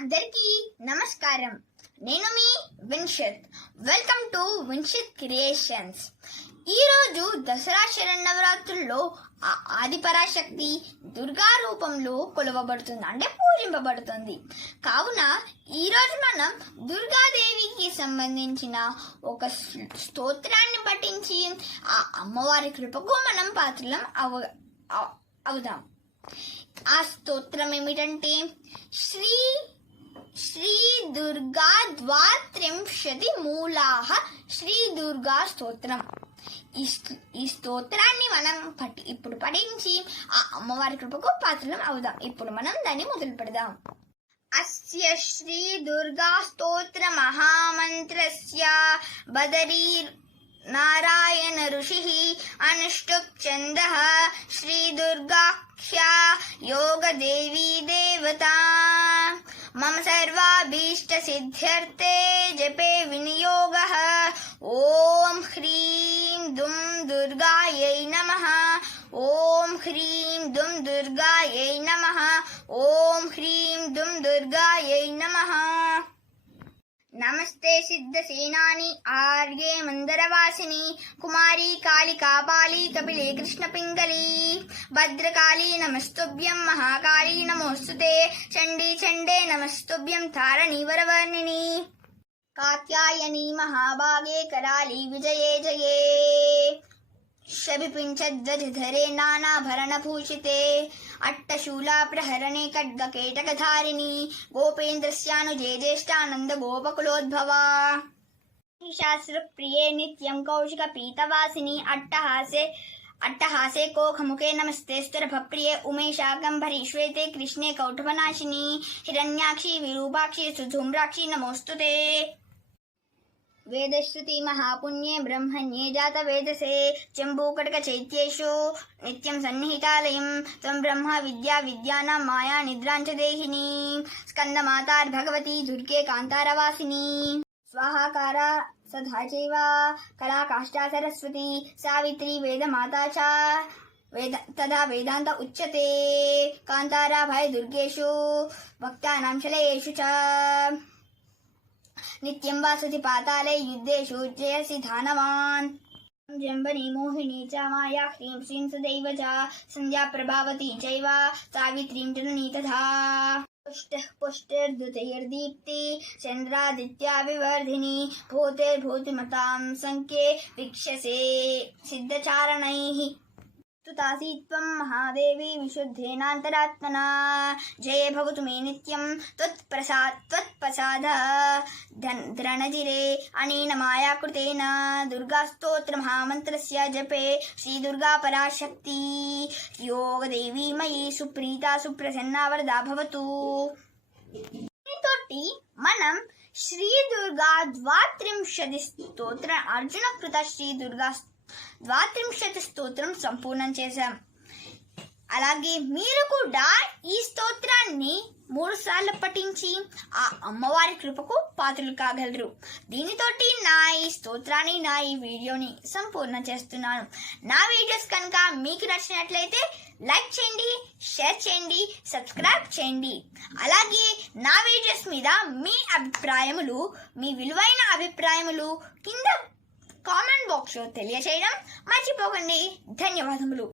అందరికీ నమస్కారం. నేను మీ Vinshith. Welcome to Vinshith creations. ఈరోజు దసరా శరన్నవరాత్రుల్లో ఆదిపరాశక్తి దుర్గా రూపంలో కొలవబడుతుంది, అంటే పూజింపబడుతుంది. కావున ఈరోజు మనం దుర్గాదేవికి సంబంధించిన ఒక స్తోత్రాన్ని పఠించి ఆ అమ్మవారి కృపకు మనం పాత్రలం అవుదాం. ఆ స్తోత్రం ఏమిటంటే శ్రీ దుర్గా ద్వాత్రింశతి మూలాః శ్రీ దుర్గా స్తోత్రం. ఈ స్తోత్రాన్ని మనం ఇప్పుడు పఠించి ఆ అమ్మవారి కృపకు పాత్రలం అవుదాం. ఇప్పుడు మనం దాన్ని మొదలు పెడదాం. అస్య శ్రీ దుర్గా స్తోత్ర మహామంత్రస్య బదరీ నారాయణ ఋషిః అనుష్టుప్ ఛందః శ్రీ దుర్గాఖ్యా యోగ దేవీ దేవతా మమ సర్వాభీష్ట సిద్ధ్యర్థే జపే వినియోగః. ఓం హ్రీం దుం దుర్గాయై నమః. ఓం హ్రీం దుం దుర్గాయై నమః. ఓం హ్రీం దుం దుర్గాయై నమః. నమస్తే సిద్ధసేనాని ఆర్యే మందరవాసిని కుమారి కాళి కాపాలి కపిలే కృష్ణ పింగళి భద్రకాళి నమస్తుభ్యం మహాకాళి నమోస్తుతే చండీ చండే నమస్తుభ్యం తారణి వరవర్ణిని కాత్యాయని మహాభాగే కరాళి విజయే జయే శభిపించధ్వజధరే నానాభరణభూషితే అట్టశూలా ప్రహరణే ఖడ్గకేటకధారిణి గోపేంద్రస్యానుజే జ్యేష్ఠానంద గోపకులోద్భవా శాస్త్రప్రియే నిత్యం కౌశిక పీతవాసిని అట్టహాసే కోఖముఖే నమస్తే స్తరభప్రియే ఉమేశాగంభరి శ్వేతే కృష్ణే కౌటభనాశిని హిరణ్యాక్షి విరూపాక్షి సుధూమ్రాక్షి నమోస్తుతే వేదశ్రుతి మహాపుణ్యే బ్రహ్మణ్యే జాత వేదసే జంబూకటక చైత్యేషు నిత్యం సన్నిహితాలయం త్వం బ్రహ్మ విద్యా విద్యానాం మాయా నిద్రాంచ దేహిని స్కందమాతార్భగవతి దుర్గే కాంతారవాసిని స్వాహాకార సదా చైవ కళా కాష్టా సరస్వతి సావిత్రి వేదమాతా చ తదా వేదాంత ఉచ్యతే కాంతారా భయ దుర్గేషు భక్తానాం శలయేషు చ నిత్యం వాసతి పాతాళే యుద్ధేషు జయసి ధానవాన్ జంబని మోహిని చ మాయా హ్రీం శ్రీం సదైవ చ సంధ్యా ప్రభావతి చైవ సావిత్రీం జననీ తథా పుష్టిర్ధృతైర్దీప్తి చంద్రాదిత్యా వివర్ధిని భూతిర్భూతిమతాం సంఖ్యే వీక్షసే సిద్ధచారణైః స్తుతాసి త్వం మహాదేవి విశుద్ధేనాంతరాత్మనా జయ భవతు మే నిత్యం త్వత్ప్రసాద ధరణజిరే అనేన మాయాకృతేన దుర్గాస్తోత్ర మహామంత్రస్య జపే శ్రీ దుర్గా పరాశక్తి యోగదేవి మయి సుప్రీతా సుప్రసన్నా వరదా భవతు. దీనితోటి మనం శ్రీ దుర్గా ద్వాత్రింశతి స్తోత్ర అర్జున కృత శ్రీ దుర్గా ద్వాత్రింశతి స్తోత్రం సంపూర్ణం చేశాం. అలాగే మీరు కూడా ఈ స్తోత్రాన్ని 3 సార్లు పఠించి ఆ అమ్మవారి కృపకు పాత్రలు కాగలరు. దీనితోటి నా ఈ స్తోత్రాన్ని నా ఈ వీడియోని సంపూర్ణం చేస్తున్నాను. నా వీడియోస్ కనుక మీకు నచ్చినట్లయితే లైక్ చేయండి, షేర్ చేయండి, సబ్స్క్రైబ్ చేయండి. అలాగే నా వీడియోస్ మీద మీ అభిప్రాయములు, మీ విలువైన అభిప్రాయములు కింద కామెంట్ బాక్స్లో తెలియచేయడం మర్చిపోకండి. ధన్యవాదములు.